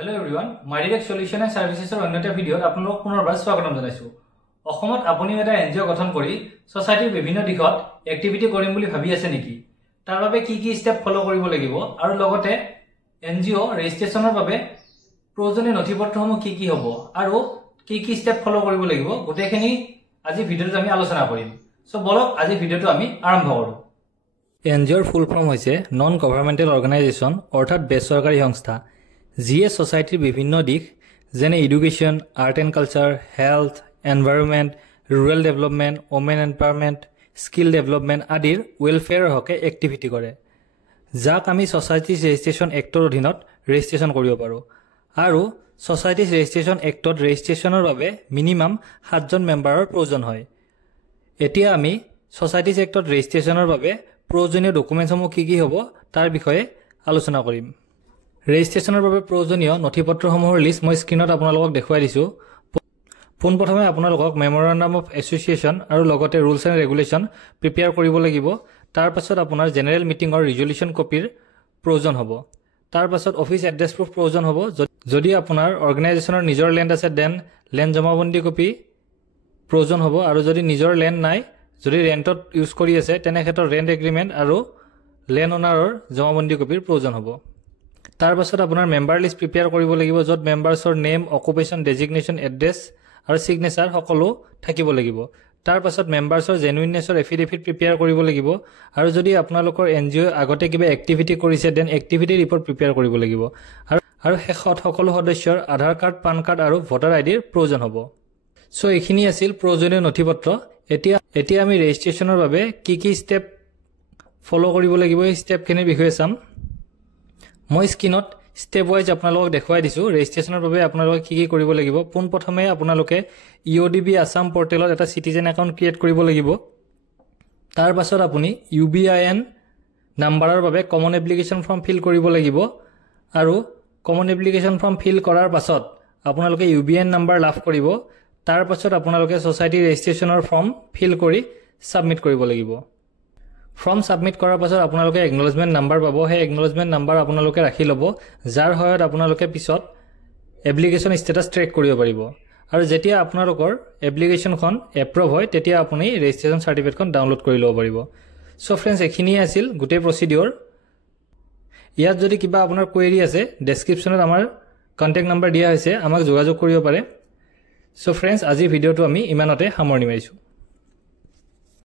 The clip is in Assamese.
Hello everyone, Maridex Solution and Services or another video আপোনালোকক পুনৰবাৰ স্বাগতম জনাইছো। অসমত আপুনি এটা এনজিও গঠন কৰি সোসাইটিৰ বিভিন্ন দিশত এক্টিভিটি কৰিম বুলি ভাবি আছে নেকি? তাৰ বাবে কি কি ষ্টেপ ফলো কৰিব লাগিব আৰু লগতে এনজিও ৰেজিষ্ট্ৰেচনৰ বাবে প্ৰয়োজনীয় নথিপত্ৰসমূহ কি হ'ব আৰু কি কি ষ্টেপ ফলো কৰিব লাগিব গোটেইখিনি আজি ভিডিঅ'ত আমি আলোচনা কৰিম। সো বলক আজি ভিডিঅ'টো আমি আৰম্ভ কৰো। এনজিওৰ ফুল ফৰ্ম হৈছে নন গভৰ্ণমেণ্টেল অৰ্গেনাইজেশ্যন অৰ্থাৎ বেচৰকাৰী সংস্থা যিয়ে সোসাইটিৰ বিভিন্ন দিশ যেনে education, art and culture, health, environment, rural development, women empowerment, skill development আদিৰ ৱেলফেয়াৰৰ হকে এক্টিভিটি কৰে, যাক আমি সোসাইটিজ ৰেজিষ্ট্ৰেশ্যন এক্টৰ অধীনত ৰেজিষ্ট্ৰেশ্যন কৰিব পাৰোঁ। আৰু সোসাইটিজ ৰেজিষ্ট্ৰেশ্যন এক্টত ৰেজিষ্ট্ৰেশ্যনৰ বাবে মিনিমাম 7জন মেম্বাৰৰ প্ৰয়োজন হয়। এতিয়া আমি সোসাইটিজ এক্টত ৰেজিষ্ট্ৰেশ্যনৰ বাবে প্ৰয়োজনীয় ডকুমেণ্টসমূহ কি কি হ'ব তাৰ বিষয়ে আলোচনা কৰিম। ৰেজিষ্ট্ৰেশ্যনৰ বাবে প্ৰয়োজনীয় নথিপত্ৰসমূহৰ লিষ্ট মই স্ক্ৰীনত আপোনালোকক দেখুৱাই দিছোঁ। পোনপ্ৰথমে আপোনালোকক মেমৰেণ্ডাম অফ এছ'চিয়েশ্যন আৰু লগতে ৰুলছ এণ্ড ৰেগুলেশ্যন প্ৰিপেয়াৰ কৰিব লাগিব। তাৰ পাছত আপোনাৰ জেনেৰেল মিটিঙৰ ৰিজলিউশ্যন কপিৰ প্ৰয়োজন হ'ব। তাৰ পাছত অফিচ এড্ৰেছ প্ৰুফ প্ৰয়োজন হ'ব। যদি আপোনাৰ অৰ্গেনাইজেশ্যনৰ নিজৰ লেণ্ড আছে দেন লেণ্ড জমাবন্দী কপি প্ৰয়োজন হ'ব, আৰু যদি নিজৰ লেণ্ড নাই, যদি ৰেণ্টত ইউজ কৰি আছে তেনে ক্ষেত্ৰত ৰেণ্ট এগ্ৰিমেণ্ট আৰু লেণ্ড অনাৰৰ জমাবন্দী কপিৰ প্ৰয়োজন হ'ব। তাৰ পাছত আপোনাৰ মেম্বাৰ লিষ্ট প্ৰিপেয়াৰ কৰিব লাগিব, য'ত মেম্বাৰ্ছৰ নেম, অকুপেশ্যন, ডেজিগনেশ্যন, এড্ৰেছ আৰু ছিগনেচাৰ সকলো থাকিব লাগিব। তাৰ পাছত মেম্বাৰ্ছৰ জেনুইননেছৰ এফিডেভিট প্ৰিপেয়াৰ কৰিব লাগিব, আৰু যদি আপোনালোকৰ এনজিঅ' আগতে কিবা এক্টিভিটি কৰিছে দেন এক্টিভিটি ৰিপৰ্ট প্ৰিপেয়াৰ কৰিব লাগিব। আৰু শেষত সকলো সদস্যৰ আধাৰ কাৰ্ড, পান কাৰ্ড আৰু ভোটাৰ আইডিৰ প্ৰয়োজন হ'ব। চ' এইখিনি আছিল প্ৰয়োজনীয় নথিপত্ৰ। এতিয়া আমি ৰেজিষ্ট্ৰেশ্যনৰ বাবে কি কি ষ্টেপ ফ'ল' কৰিব লাগিব এই ষ্টেপখিনিৰ বিষয়ে চাম। মই স্ক্ৰীনত ষ্টেপ ৱাইজ আপোনালোকক দেখুৱাই দিছোঁ ৰেজিষ্ট্ৰেশ্যনৰ বাবে আপোনালোকে কি কি কৰিব লাগিব। পোনপ্ৰথমে আপোনালোকে EODB আছাম পৰ্টেলত এটা চিটিজেন একাউণ্ট ক্ৰিয়েট কৰিব লাগিব। তাৰ পাছত আপুনি UBIN নাম্বাৰৰ বাবে কমন এপ্লিকেশ্যন ফৰ্ম ফিল কৰিব লাগিব, আৰু কমন এপ্লিকেশ্যন ফৰ্ম ফিল কৰাৰ পাছত আপোনালোকে UBIN নাম্বাৰ লাভ কৰিব। তাৰ পাছত আপোনালোকে ছ'চাইটি ৰেজিষ্ট্ৰেশ্যনৰ ফৰ্ম ফিল কৰি ছাবমিট কৰিব লাগিব। ফৰ্ম ছাবমিট কৰাৰ পাছত আপোনালোকে একনলেজমেণ্ট নাম্বাৰ পাব। সেই একনলেজমেণ্ট নাম্বাৰ আপোনালোকে ৰাখি ল'ব, যাৰ সহায়ত আপোনালোকে পিছত এপ্লিকেশ্যন ষ্টেটাছ ট্ৰেক কৰিব পাৰিব। আৰু যেতিয়া আপোনালোকৰ এপ্লিকেশ্যনখন এপ্ৰুভ হয় তেতিয়া আপুনি ৰেজিষ্ট্ৰেশ্যন চাৰ্টিফিকেটখন ডাউনলোড কৰি ল'ব পাৰিব। চ' ফ্ৰেণ্ডছ, এইখিনিয়ে আছিল গোটেই প্ৰচিডিঅ'ৰ। ইয়াত যদি কিবা আপোনাৰ কুৱেৰি আছে ডেছক্ৰিপশ্যনত আমাৰ কণ্টেক্ট নাম্বাৰ দিয়া হৈছে, আমাক যোগাযোগ কৰিব পাৰে। চ' ফ্ৰেণ্ডছ, আজিৰ ভিডিঅ'টো আমি ইমানতে সামৰণি মাৰিছোঁ।